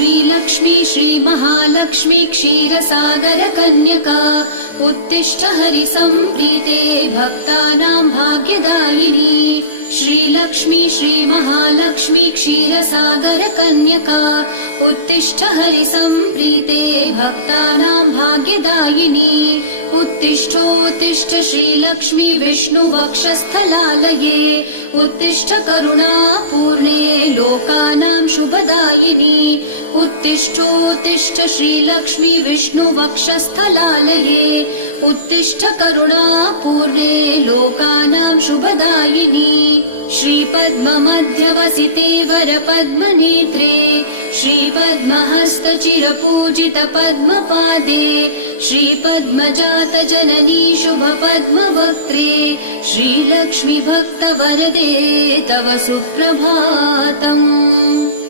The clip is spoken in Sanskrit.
श्रीलक्ष्मी श्रीमहालक्ष्मी क्षीरसागरकन्यका उत्तिष्ठ हरिसम्प्रीते भक्तानां भाग्यदायिनी। श्रीलक्ष्मी श्रीमहालक्ष्मी क्षीरसागरकन्यका उत्तिष्ठ हरिसम्प्रीते भक्तानां भाग्यदायिनी। उत्तिष्ठोत्तिष्ठ श्रीलक्ष्मी विष्णुवक्षस्थलालये उत्तिष्ठ करुणापूर्णे लोकानां शुभदायिनी। उत्तिष्ठोत्तिष्ठ श्रीलक्ष्मी विष्णुवक्षस्थलालये उत्तिष्ठ करुणापूर्णे लोकानां शुभदायिनी। श्रीपद्ममध्यवसिते वरपद्मनेत्रे श्रीपद्महस्तचिरपूजित पद्मपादे श्रीपद्मजातजननी शुभपद्मवक्त्रे श्रीलक्ष्मी भक्तवरदे तव सुप्रभातम्।